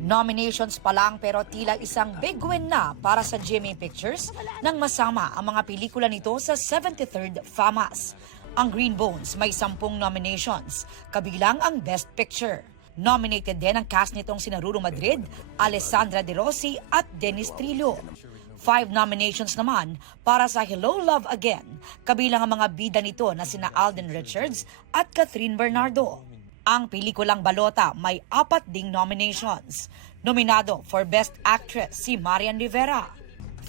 Nominations pa lang pero tila isang big win na para sa GMA Pictures nang masama ang mga pelikula nito sa 73rd FAMAS. Ang Green Bones may 10 nominations, kabilang ang Best Picture. Nominated din ang cast nitong sina Ruru Madrid, Alessandra De Rossi at Dennis Trillo. 5 nominations naman para sa Hello Love Again, kabilang ang mga bida nito na sina Alden Richards at Catherine Bernardo. Ang pelikulang Balota may 4 ding nominations. Nominado for Best Actress si Marian Rivera.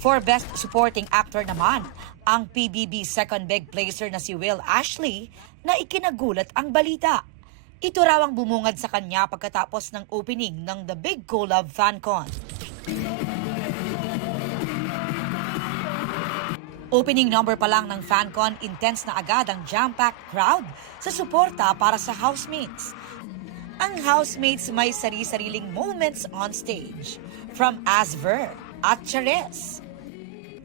For Best Supporting Actor naman, ang PBB second big placer na si Will Ashley na ikinagulat ang balita. Ito raw ang bumungad sa kanya pagkatapos ng opening ng The Big Collab FanCon. Opening number pa lang ng FanCon, intense na agad ang jam-packed crowd sa suporta para sa housemates. Ang housemates may sari-sariling moments on stage, from Asver at Chares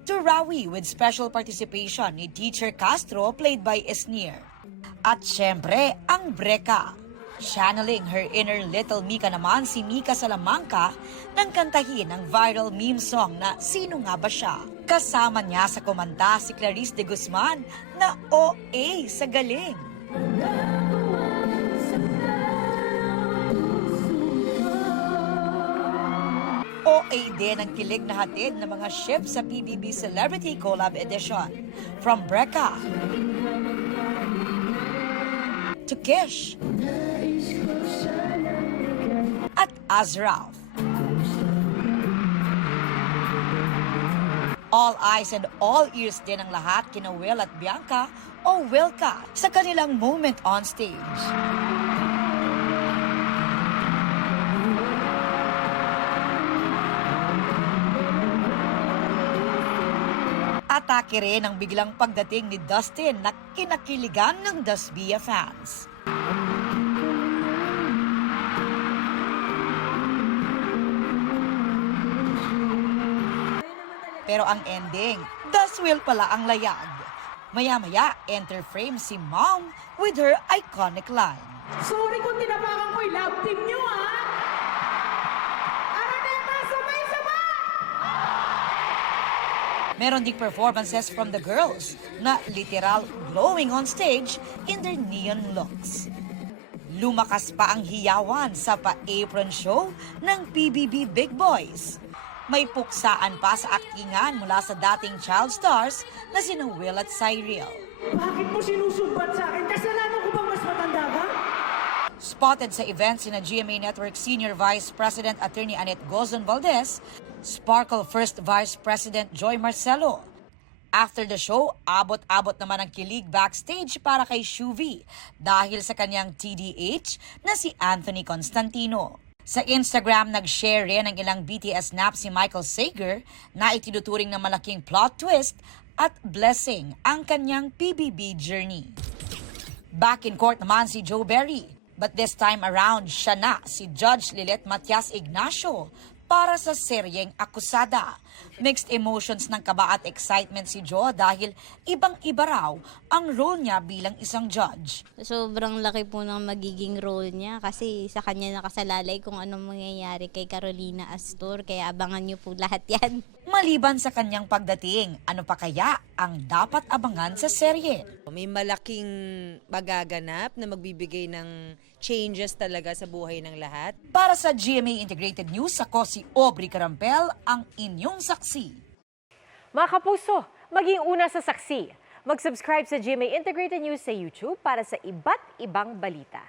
to Rawi with special participation ni Teacher Castro played by Esnir. At syempre, ang Breka. Channeling her inner little Mika naman si Mika Salamanca nang kantahin ang viral meme song na Sino Nga Ba Siya? Kasama niya sa kumanta si Clarice de Guzman na OA sa galing. OA din ang kilig na hatid ng mga ship sa PBB Celebrity Collab Edition. From Breka to Kish at Azraf. All eyes and all ears din ang lahat kina Will at Bianca o Wilka sa kanilang moment on stage. Atake rin ang biglang pagdating ni Dustin na kinakiligan ng Dasbia fans. Pero ang ending, Daswil pala ang layag. Maya-maya, enter frame si Mom with her iconic line. Sorry kung tinapakan ko yung love team nyo, ha? Araneta, sabay-sabay! Meron ding performances from the girls na literal glowing on stage in their neon looks. Lumakas pa ang hiyawan sa pa-apron show ng PBB Big Boys. May puksaan pa sa aktingan mula sa dating child stars na sina Will at Cyril. Bakit mo sinusumbat sa akin? Kasalanan ko bang mas matanda ka? Spotted sa event sina GMA Network Senior Vice President Attorney Annette Gozon Valdez, Sparkle First Vice President Joy Marcelo. After the show, abot-abot naman ang kilig backstage para kay Shuvi dahil sa kanyang TDH na si Anthony Constantino. Sa Instagram, nag-share rin ng ilang BTS snap si Michael Sager na itinuturing na malaking plot twist at blessing ang kanyang PBB journey. Back in court naman si Joe Berry, but this time around siya na si Judge Lilet Matias Ignacio para sa seryeng Akusada. Mixed emotions ng kaba at excitement si Joe dahil ibang-iba raw ang role niya bilang isang judge. Sobrang laki po ng magiging role niya kasi sa kanya nakasalalay kung anong mangyayari kay Carolina Astor, kaya abangan niyo po lahat yan. Maliban sa kanyang pagdating, ano pa kaya ang dapat abangan sa serye? May malaking magaganap na magbibigay ng changes talaga sa buhay ng lahat. Para sa GMA Integrated News, ako si Aubrey Carampel, ang inyong saksi. Mga kapuso, maging una sa saksi. Mag-subscribe sa GMA Integrated News sa YouTube para sa iba't ibang balita.